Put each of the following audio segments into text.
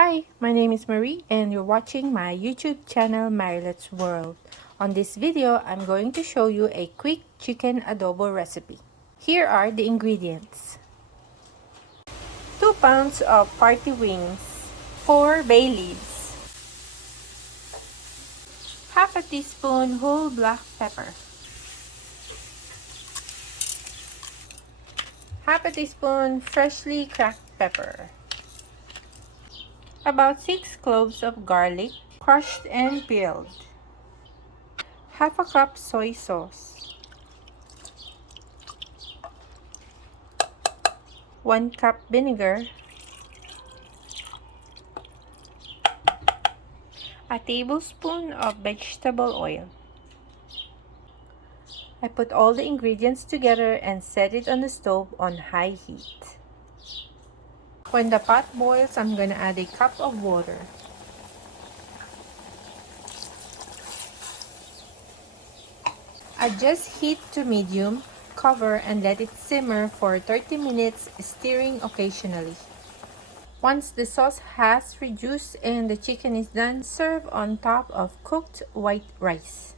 Hi, my name is Marie and you're watching my YouTube channel Marilet's World. On this video, I'm going to show you a quick chicken adobo recipe. Here are the ingredients. 2 pounds of party wings, 4 bay leaves, half a teaspoon whole black pepper, half a teaspoon freshly cracked pepper, about 6 cloves of garlic, crushed and peeled, half a cup soy sauce, 1 cup vinegar, a tablespoon of vegetable oil. I put all the ingredients together and set it on the stove on high heat. When the pot boils, I'm gonna add a cup of water. Adjust heat to medium, cover and let it simmer for 30 minutes, stirring occasionally. Once the sauce has reduced and the chicken is done, serve on top of cooked white rice.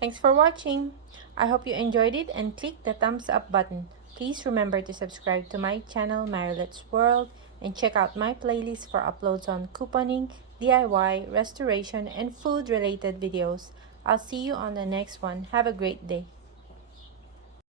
Thanks for watching. I hope you enjoyed it and click the thumbs up button. Please remember to subscribe to my channel Marilet's World and check out my playlist for uploads on couponing, DIY, restoration, and food related videos. I'll see you on the next one. Have a great day.